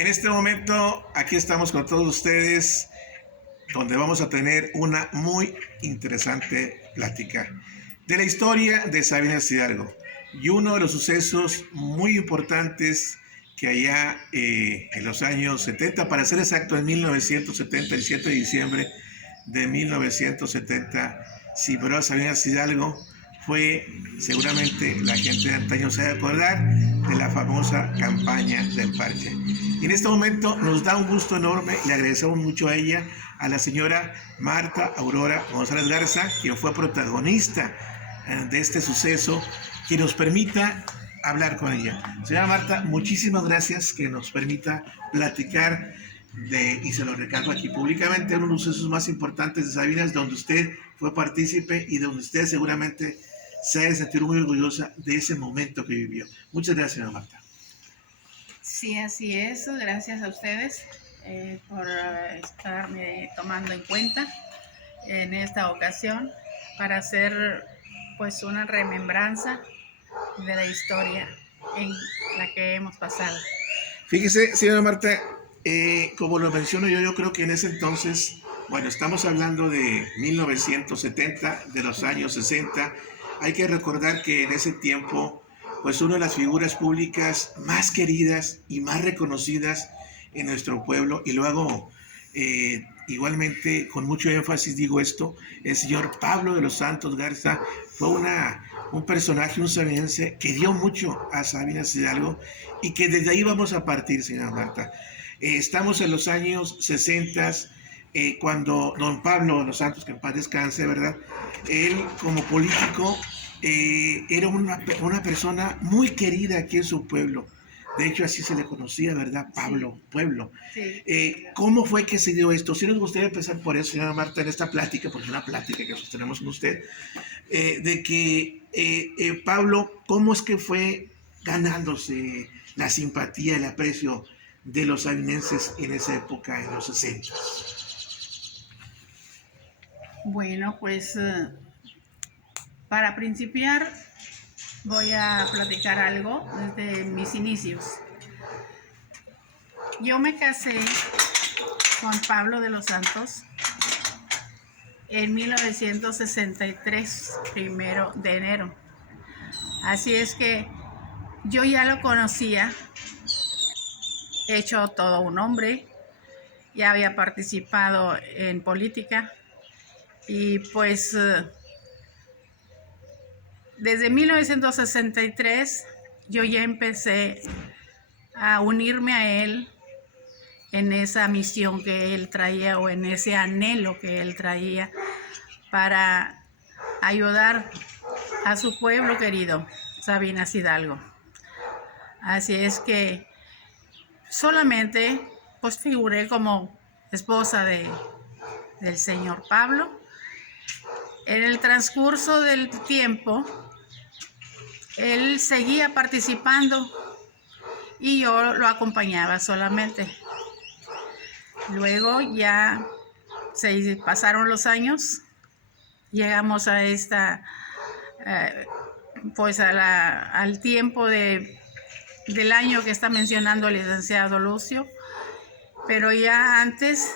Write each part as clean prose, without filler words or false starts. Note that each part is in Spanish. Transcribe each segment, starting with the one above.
En este momento, aquí estamos con todos ustedes, donde vamos a tener una muy interesante plática de la historia de Sabinas Hidalgo y uno de los sucesos muy importantes que allá en los años 70, para ser exacto, en 1970, el 7 de diciembre de 1970, cimbró Sabinas Hidalgo. Fue, seguramente la gente de antaño se va a acordar de la famosa campaña del parche. Y en este momento nos da un gusto enorme, le agradecemos mucho a ella, a la señora Marta Aurora González Garza, quien fue protagonista de este suceso, que nos permita hablar con ella. Señora Marta, muchísimas gracias que nos permita platicar y se lo recalco aquí públicamente, uno de los sucesos más importantes de Sabinas, donde usted fue partícipe y donde usted seguramente se ha de sentir muy orgullosa de ese momento que vivió. Muchas gracias, señora Marta. Sí, así es. Gracias a ustedes por estarme tomando en cuenta en esta ocasión para hacer pues una remembranza de la historia en la que hemos pasado. Fíjese, señora Marta, como lo menciono yo creo que en ese entonces, bueno, estamos hablando de 1970, de los años 60. Hay que recordar que en ese tiempo, pues una de las figuras públicas más queridas y más reconocidas en nuestro pueblo, y lo hago igualmente con mucho énfasis, digo esto, el señor Pablo de los Santos Garza fue un personaje, un sabiense que dio mucho a Sabinas Hidalgo y que desde ahí vamos a partir, señora Marta. Estamos en los años 60, cuando don Pablo de los Santos, que en paz descanse, ¿verdad? Él como político era una persona muy querida aquí en su pueblo. De hecho, así se le conocía, ¿verdad? Pablo, sí. Pueblo. Sí. ¿Cómo fue que se dio esto? Si nos gustaría empezar por eso, señora Marta, en esta plática, porque es una plática que sostenemos con usted, de que Pablo, ¿cómo es que fue ganándose la simpatía, el aprecio de los sabinenses en esa época, en los 60? Bueno, pues para principiar voy a platicar algo desde mis inicios. Yo me casé con Pablo de los Santos en 1963, 1 de enero. Así es que yo ya lo conocía, hecho todo un hombre, ya había participado en política y pues desde 1963 yo ya empecé a unirme a él en esa misión que él traía o en ese anhelo que él traía para ayudar a su pueblo querido, Sabinas Hidalgo. Así es que solamente pues figuré como esposa del señor Pablo. En el transcurso del tiempo, él seguía participando y yo lo acompañaba solamente. Luego ya se pasaron los años, llegamos a esta, pues al tiempo del año que está mencionando el licenciado Lucio, pero ya antes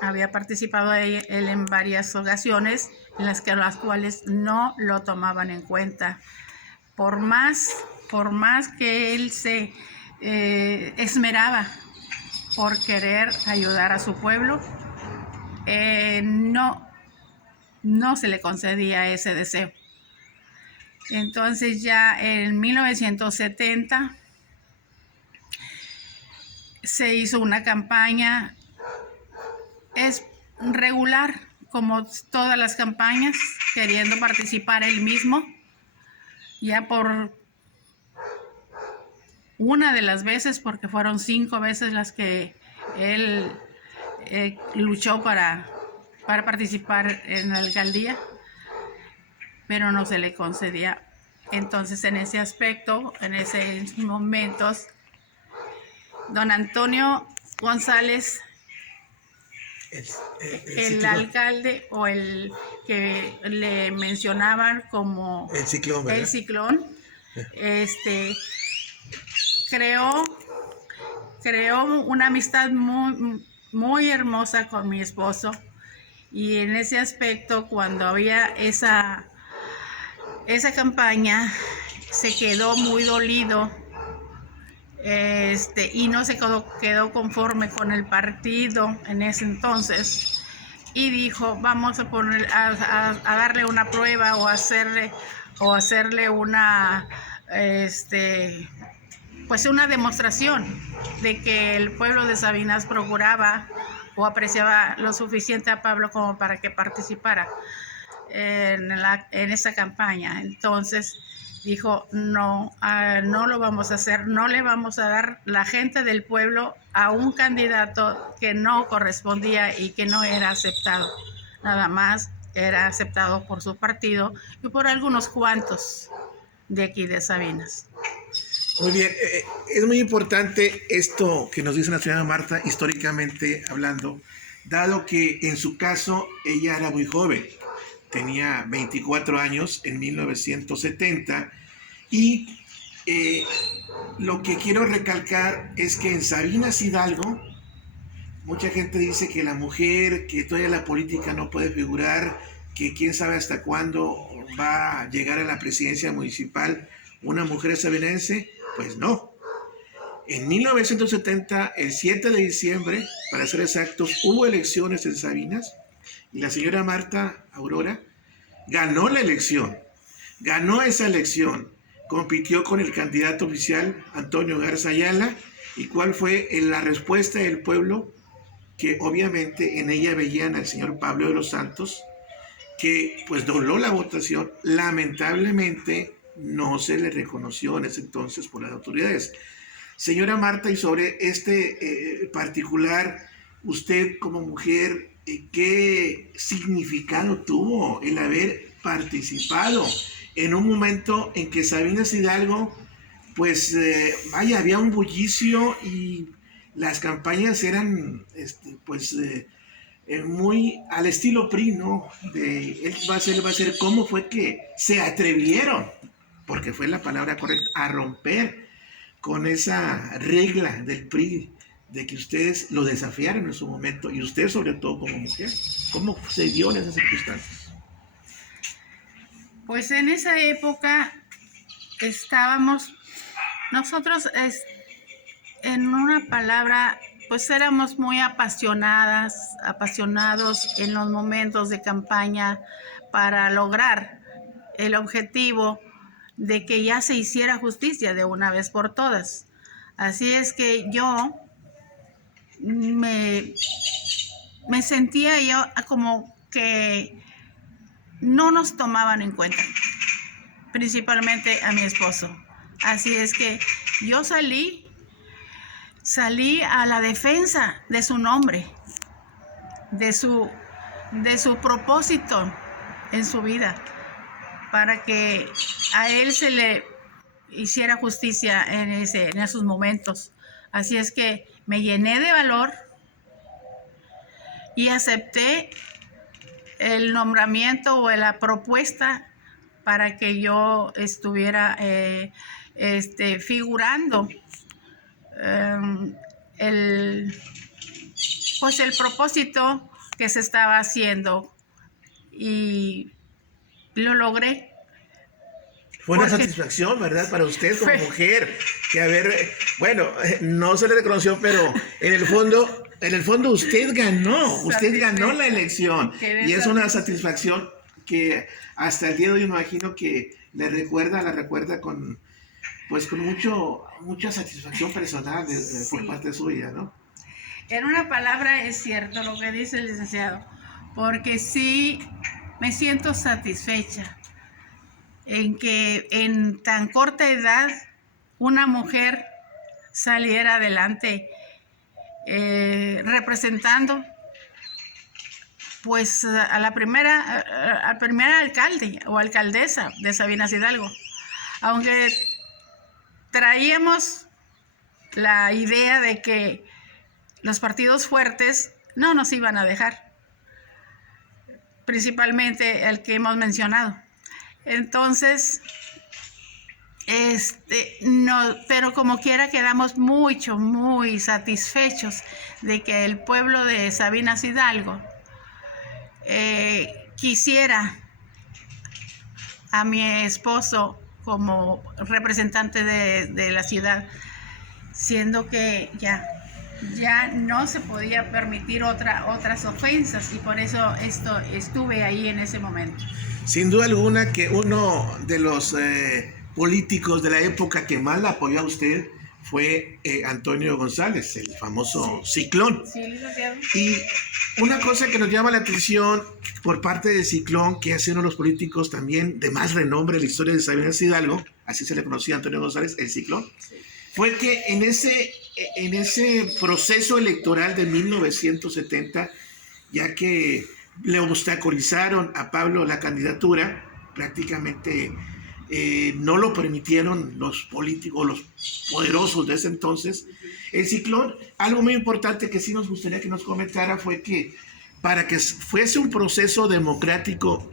había participado él en varias ocasiones en las cuales no lo tomaban en cuenta. Por más que él se esmeraba por querer ayudar a su pueblo, no se le concedía ese deseo. Entonces ya en 1970 se hizo una campaña, es regular como todas las campañas, queriendo participar él mismo, ya por una de las veces, porque fueron 5 veces las que él luchó para participar en la alcaldía, pero no se le concedía. Entonces en ese aspecto, en esos momentos, don Antonio González, el alcalde o el que le mencionaban como el ciclón, ¿verdad? El Ciclón, creó creó una amistad muy, muy hermosa con mi esposo. Y en ese aspecto, cuando había esa campaña, se quedó muy dolido, y no se quedó conforme con el partido en ese entonces, y dijo, vamos a darle una prueba o hacerle una, pues una demostración de que el pueblo de Sabinas procuraba o apreciaba lo suficiente a Pablo como para que participara en esa campaña. Entonces dijo, no, no lo vamos a hacer, no le vamos a dar la gente del pueblo a un candidato que no correspondía y que no era aceptado. Nada más era aceptado por su partido y por algunos cuantos de aquí de Sabinas. Muy bien, es muy importante esto que nos dice la señora Marta, históricamente hablando, dado que en su caso ella era muy joven, tenía 24 años en 1970, y lo que quiero recalcar es que en Sabinas Hidalgo, mucha gente dice que la mujer, que todavía la política no puede figurar, que quién sabe hasta cuándo va a llegar a la presidencia municipal una mujer sabinense. Pues no. En 1970, el 7 de diciembre, para ser exactos, hubo elecciones en Sabinas y la señora Marta Aurora ganó la elección, ganó esa elección, compitió con el candidato oficial Antonio Garza Ayala. ¿Y cuál fue la respuesta del pueblo? Que obviamente en ella veían al señor Pablo de los Santos, que pues dobló la votación. Lamentablemente no se le reconoció en ese entonces por las autoridades. Señora Marta, y sobre este particular, usted como mujer, ¿qué significado tuvo el haber participado en un momento en que Sabinas Hidalgo, pues vaya, había un bullicio y las campañas eran, muy al estilo PRI, ¿no? De él va a ser, ¿cómo fue que se atrevieron? Porque fue la palabra correcta, a romper con esa regla del PRI de que ustedes lo desafiaron en su momento, y usted sobre todo como mujer. ¿Cómo se dio en esas circunstancias? Pues en esa época estábamos nosotros, en una palabra, pues éramos muy apasionados en los momentos de campaña para lograr el objetivo de que ya se hiciera justicia de una vez por todas. Así es que yo me sentía yo como que no nos tomaban en cuenta, principalmente a mi esposo. Así es que yo salí a la defensa de su nombre, de su propósito en su vida, para que a él se le hiciera justicia en esos momentos. Así es que me llené de valor y acepté el nombramiento o la propuesta para que yo estuviera figurando el propósito que se estaba haciendo, y lo logré. Fue una satisfacción, ¿verdad? Para usted como mujer, que no se le reconoció, pero en el fondo usted ganó la elección, y es una satisfacción que hasta el día de hoy imagino que la recuerda con mucha satisfacción personal por parte suya, ¿no? En una palabra, es cierto lo que dice el licenciado, porque sí me siento satisfecha en que en tan corta edad una mujer saliera adelante representando pues al primer alcalde o alcaldesa de Sabinas Hidalgo. Aunque traíamos la idea de que los partidos fuertes no nos iban a dejar, principalmente el que hemos mencionado. Entonces, No, pero como quiera quedamos muy satisfechos de que el pueblo de Sabinas Hidalgo quisiera a mi esposo como representante de la ciudad, siendo que ya no se podía permitir otras ofensas, y por eso estuve ahí en ese momento. Sin duda alguna que uno de los políticos de la época que más la apoyó a usted fue Antonio González, el famoso Ciclón. Sí, licenciado. Y una cosa que nos llama la atención por parte de Ciclón, que es uno de los políticos también de más renombre en la historia de Sabinas Hidalgo, así se le conocía a Antonio González, el Ciclón, sí, fue que en ese proceso electoral de 1970, ya que le obstaculizaron a Pablo la candidatura, prácticamente no lo permitieron los políticos, los poderosos de ese entonces. El Ciclón, algo muy importante que sí nos gustaría que nos comentara fue que para que fuese un proceso democrático,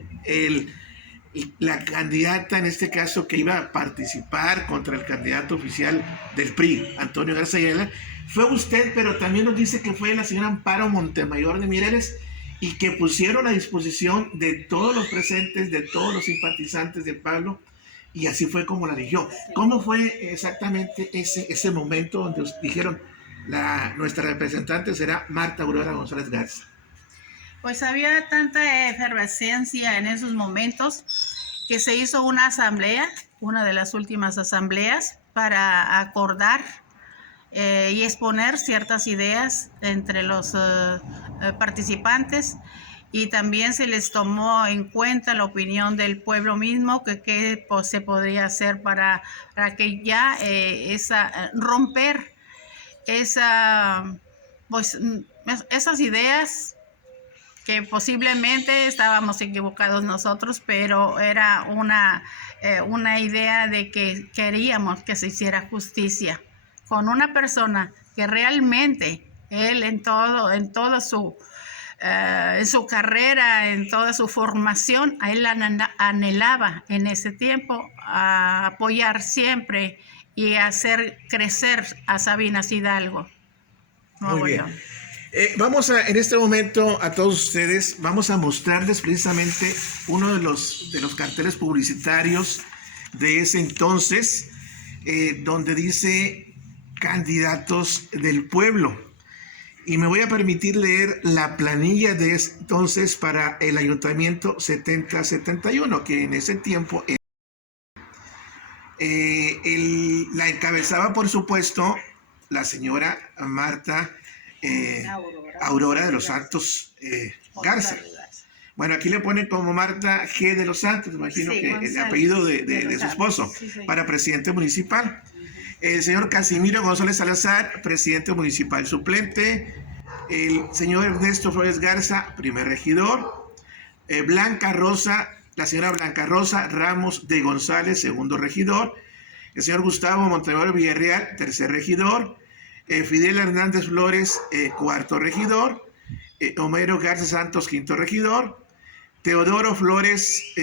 la candidata en este caso que iba a participar contra el candidato oficial del PRI, Antonio Garza Ayala, fue usted, pero también nos dice que fue la señora Amparo Montemayor de Mireles, y que pusieron a disposición de todos los presentes, de todos los simpatizantes de Pablo, y así fue como la eligió. ¿Cómo fue exactamente ese momento donde dijeron nuestra representante será Marta Aurora González Garza? Pues había tanta efervescencia en esos momentos que se hizo una asamblea, una de las últimas asambleas, para acordar y exponer ciertas ideas entre los participantes, y también se les tomó en cuenta la opinión del pueblo mismo, que pues, se podría hacer para que ya romper pues, esas ideas, que posiblemente estábamos equivocados nosotros, pero era una idea de que queríamos que se hiciera justicia con una persona que realmente él en toda su carrera, en toda su formación, a él anhelaba en ese tiempo a apoyar siempre y hacer crecer a Sabinas Hidalgo, Nuevo León. Vamos en este momento a todos ustedes, vamos a mostrarles precisamente uno de los carteles publicitarios de ese entonces, donde dice candidatos del pueblo. Y me voy a permitir leer la planilla de ese entonces para el ayuntamiento 70-71, que en ese tiempo la encabezaba, por supuesto, la señora Marta Aurora de los Santos Garza. Bueno, aquí le ponen como Marta G. de los Santos, imagino que el apellido de su esposo, para presidente municipal. El señor Casimiro González Salazar, presidente municipal suplente. El señor Ernesto Flores Garza, primer regidor. La señora Blanca Rosa Ramos de González, segundo regidor. El señor Gustavo Montemayor Villarreal, tercer regidor. Fidel Hernández Flores, cuarto regidor. Homero Garza Santos, quinto regidor. Teodoro Flores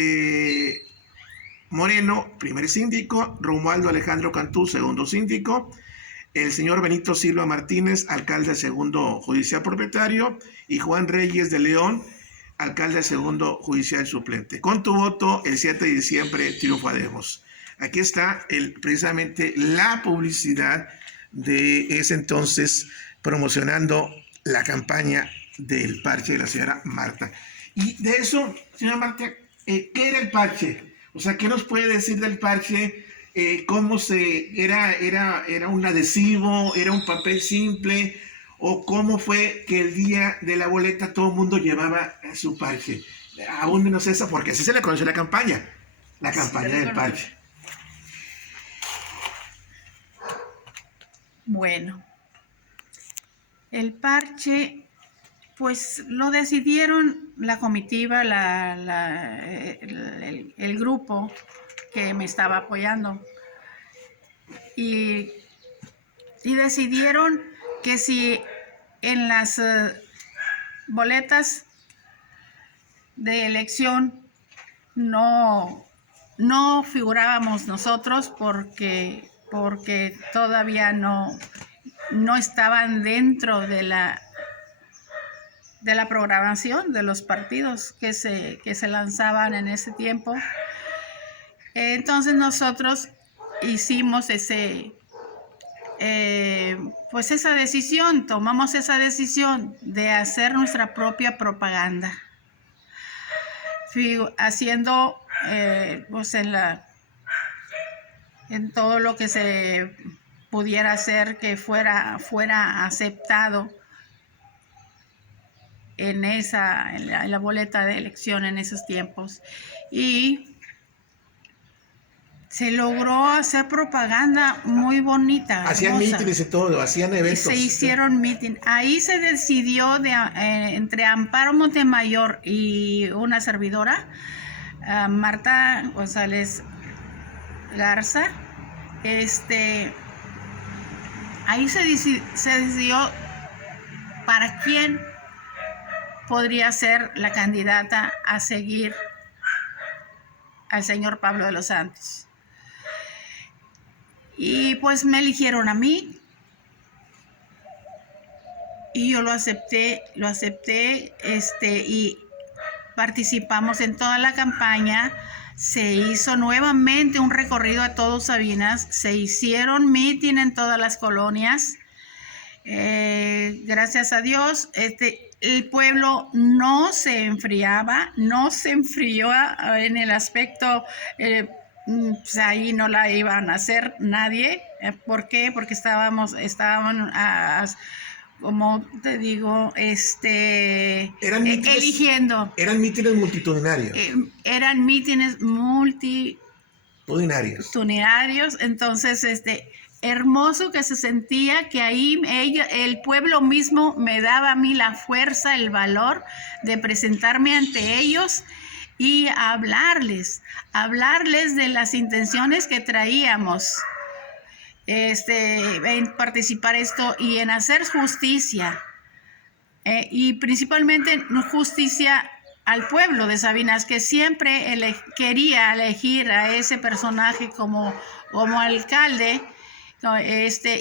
Moreno, primer síndico. Romualdo Alejandro Cantú, segundo síndico. El señor Benito Silva Martínez, alcalde segundo judicial propietario. Y Juan Reyes de León, alcalde segundo judicial suplente. Con tu voto, el 7 de diciembre triunfaremos. Aquí está precisamente la publicidad de ese entonces promocionando la campaña del parche de la señora Marta. Y de eso, señora Marta, ¿qué era el parche? O sea, ¿qué nos puede decir del parche? ¿Cómo era un adhesivo, era un papel simple, o cómo fue que el día de la boleta todo el mundo llevaba su parche? Abúndenos eso, porque así se le conoció la campaña del parche. Bueno, el parche, pues lo decidieron la comitiva, el grupo que me estaba apoyando, y decidieron que si en las boletas de elección no no figurábamos nosotros porque todavía no estaban dentro de la programación de los partidos que se lanzaban en ese tiempo. Entonces nosotros hicimos pues esa decisión, tomamos esa decisión de hacer nuestra propia propaganda, haciendo pues en todo lo que se pudiera hacer que fuera aceptado en la boleta de elección en esos tiempos. Y se logró hacer propaganda muy bonita. Hacían mítines y todo, hacían eventos. Se hicieron mítines. Ahí se decidió entre Amparo Montemayor y una servidora, Marta González Garza. Ahí se decidió para quién podría ser la candidata a seguir al señor Pablo de los Santos. Y pues me eligieron a mí y yo lo acepté y participamos en toda la campaña. Se hizo nuevamente un recorrido a todo Sabinas, se hicieron mitin en todas las colonias. Gracias a Dios, el pueblo no se enfriaba, no se enfrió en el aspecto, pues ahí no la iban a hacer nadie. ¿Por qué? Porque estaban, como te digo, Eran mítines, eligiendo. Eran mítines multitudinarios. Eran mítines multitudinarios. Entonces, hermoso que se sentía que ahí el pueblo mismo me daba a mí la fuerza, el valor de presentarme ante ellos y hablarles de las intenciones que traíamos en participar y en hacer justicia, y principalmente justicia al pueblo de Sabinas, que siempre quería elegir a ese personaje como alcalde,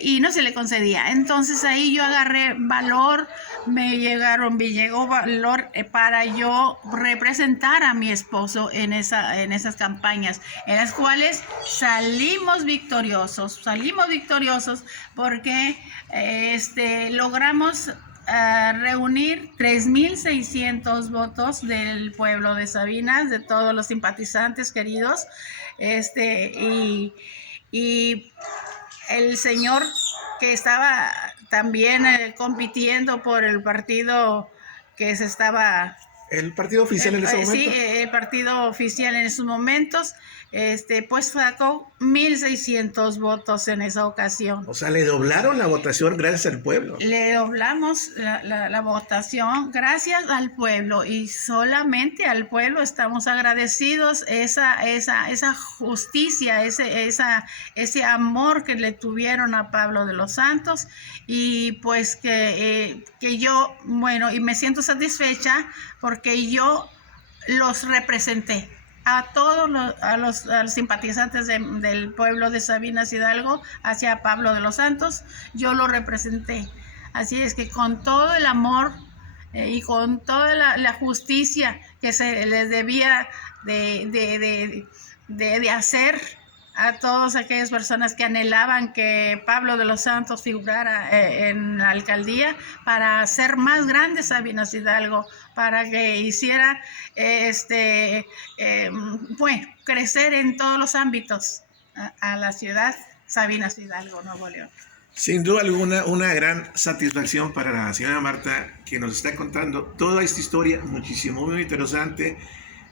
y no se le concedía. Entonces ahí yo agarré valor, me llegó valor para yo representar a mi esposo en esas campañas, en las cuales salimos victoriosos porque logramos reunir 3,600 votos del pueblo de Sabinas, de todos los simpatizantes queridos, y el señor que estaba también compitiendo por el partido que se estaba... ¿El partido oficial en ese momento? Sí, el partido oficial en esos momentos, pues sacó 1,600 votos en esa ocasión. O sea, le doblaron la votación gracias al pueblo. Le doblamos la votación gracias al pueblo, y solamente al pueblo estamos agradecidos esa justicia, ese amor que le tuvieron a Pablo de los Santos. Y pues que yo, bueno, y me siento satisfecha porque yo los representé a todos los simpatizantes del pueblo de Sabinas Hidalgo hacia Pablo de los Santos. Yo lo representé. Así es que con todo el amor y con toda la justicia que se les debía de hacer a todas aquellas personas que anhelaban que Pablo de los Santos figurara en la alcaldía, para hacer más grande Sabinas Hidalgo, para que hiciera crecer en todos los ámbitos a la ciudad Sabinas Hidalgo, Nuevo León. Sin duda alguna, una gran satisfacción para la señora Marta, que nos está contando toda esta historia muchísimo, muy interesante,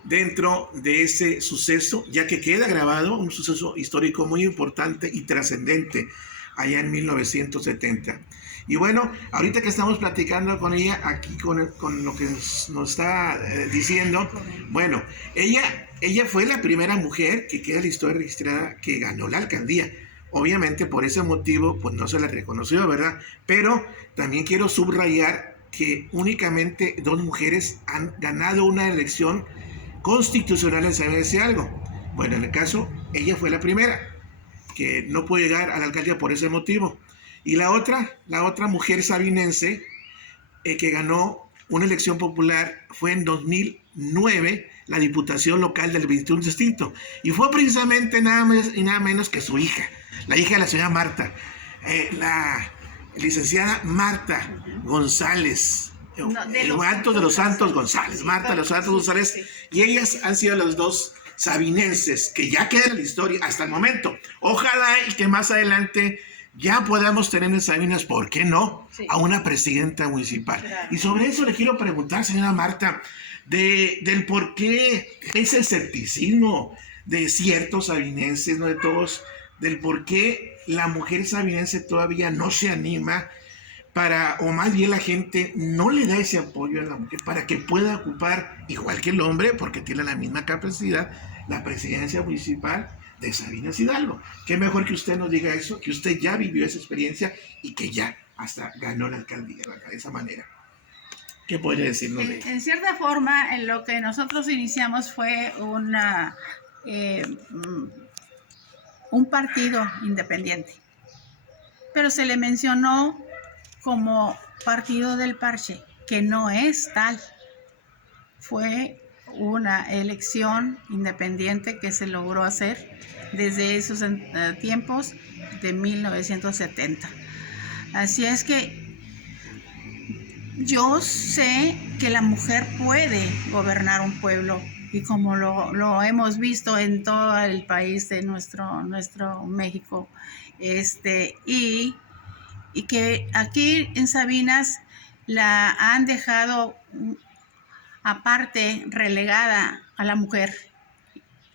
dentro de ese suceso, ya que queda grabado un suceso histórico muy importante y trascendente allá en 1970. Y bueno, ahorita que estamos platicando con ella aquí, con lo que nos está diciendo, bueno, ella fue la primera mujer que queda en la historia registrada que ganó la alcaldía. Obviamente por ese motivo pues no se la reconoció, ¿verdad? Pero también quiero subrayar que únicamente 2 mujeres han ganado una elección constitucional en Sabinas Hidalgo. Bueno, en el caso, ella fue la primera que no pudo llegar a la alcaldía por ese motivo. Y la otra mujer sabinense que ganó una elección popular fue en 2009 la diputación local del 21 distrito. Y fue precisamente nada más y nada menos que su hija, la hija de la señora Marta, la licenciada Marta González. Altos de los Santos González, Marta de los Santos González, y ellas han sido los dos sabinenses que ya quedan en la historia hasta el momento. Ojalá y que más adelante ya podamos tener en Sabinas, ¿por qué no?, a una presidenta municipal. Y sobre eso le quiero preguntar, señora Marta, del por qué ese escepticismo de ciertos sabinenses, no de todos, del por qué la mujer sabinense todavía no se anima o más bien la gente no le da ese apoyo a la mujer para que pueda ocupar, igual que el hombre, porque tiene la misma capacidad, la presidencia municipal de Sabinas Hidalgo. Qué mejor que usted nos diga eso, que usted ya vivió esa experiencia y que ya hasta ganó la alcaldía de esa manera. ¿Qué puede decirnos de ello? En cierta forma, en lo que nosotros iniciamos fue un partido independiente, pero se le mencionó como partido del parche, que no es tal. Fue una elección independiente que se logró hacer desde esos tiempos de 1970. Así es que yo sé que la mujer puede gobernar un pueblo, y como lo hemos visto en todo el país de nuestro México, y que aquí en Sabinas la han dejado aparte, relegada a la mujer,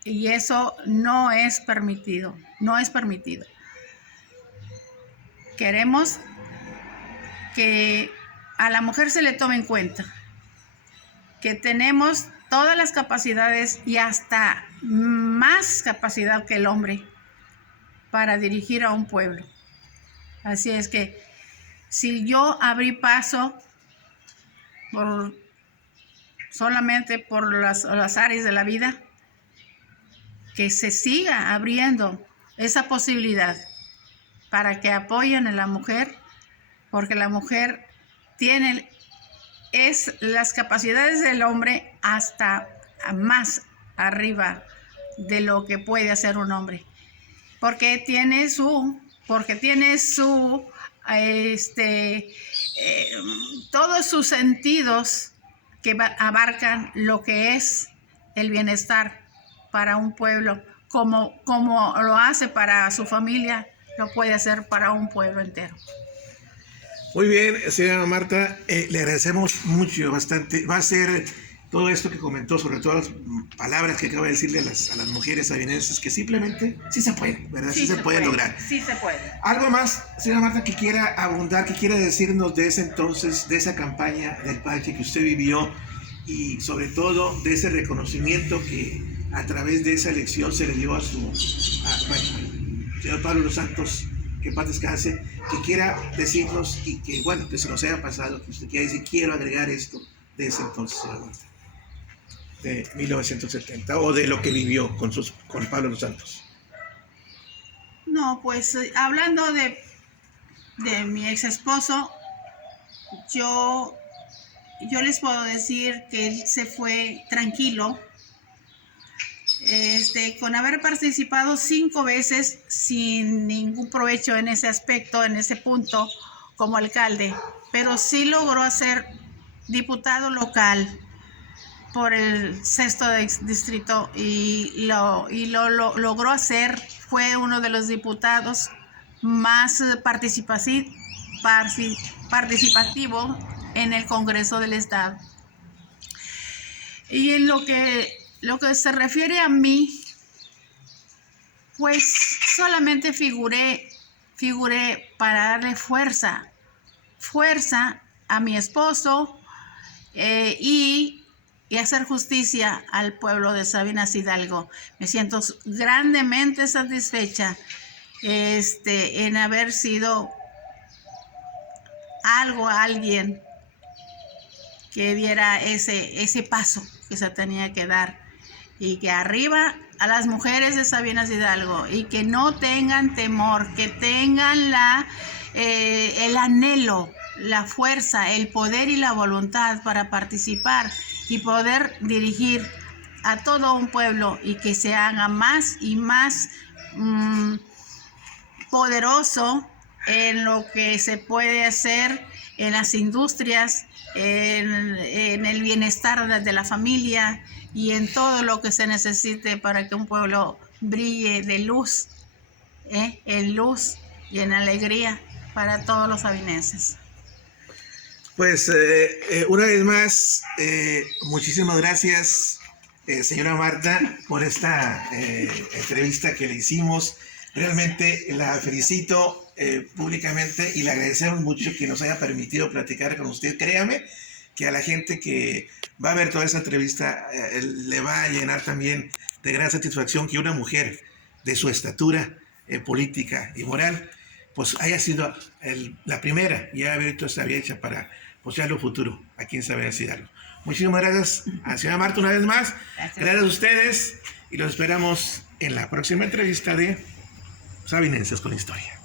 y eso no es permitido, no es permitido. Queremos que a la mujer se le tome en cuenta, que tenemos todas las capacidades y hasta más capacidad que el hombre para dirigir a un pueblo. Así es que si yo abrí paso solamente por las áreas de la vida, que se siga abriendo esa posibilidad para que apoyen a la mujer, porque la mujer tiene las capacidades del hombre hasta más arriba de lo que puede hacer un hombre, porque tiene todos sus sentidos que abarcan lo que es el bienestar para un pueblo, como lo hace para su familia, lo puede hacer para un pueblo entero. Muy bien, señora Marta, le agradecemos mucho, bastante. Va a ser todo esto que comentó, sobre todo las palabras que acaba de decirle a las mujeres sabinenses, que simplemente sí se puede, ¿verdad? Sí se puede lograr. Sí se puede. ¿Algo más, señora Marta, que quiera abundar, que quiera decirnos de ese entonces, de esa campaña del parque que usted vivió, y sobre todo de ese reconocimiento que a través de esa elección se le dio al señor Pablo Los Santos, que paz descanse, que quiera decirnos, y que bueno, que se nos haya pasado, que usted quiera decir, quiero agregar esto de ese entonces, señora Marta, de 1970, o de lo que vivió con Pablo Los Santos? No, pues hablando de mi ex esposo, yo les puedo decir que él se fue tranquilo, con haber participado 5 veces sin ningún provecho en ese aspecto, en ese punto, como alcalde, pero sí logró ser diputado local por el 6º distrito, y lo logró hacer. Fue uno de los diputados más participativo en el Congreso del Estado. Y en lo que se refiere a mí, pues solamente figuré para darle fuerza a mi esposo, y hacer justicia al pueblo de Sabinas Hidalgo. Me siento grandemente satisfecha en haber sido alguien que diera ese paso que se tenía que dar, y que arriba a las mujeres de Sabinas Hidalgo y que no tengan temor, que tengan el anhelo, la fuerza, el poder y la voluntad para participar y poder dirigir a todo un pueblo y que se haga más y más poderoso en lo que se puede hacer en las industrias, en el bienestar de la familia y en todo lo que se necesite para que un pueblo brille de luz, en luz y en alegría para todos los sabinenses. Pues una vez más, muchísimas gracias, señora Marta, por esta entrevista que le hicimos. Realmente la felicito públicamente y le agradecemos mucho que nos haya permitido platicar con usted. Créame que a la gente que va a ver toda esa entrevista le va a llenar también de gran satisfacción que una mujer de su estatura política y moral pues haya sido la primera y haber hecho esta vieja para pues ya lo futuro aquí en Sabinas Hidalgo. Muchísimas gracias a señora Marta una vez más. Gracias a ustedes y los esperamos en la próxima entrevista de Sabinenses con Historia.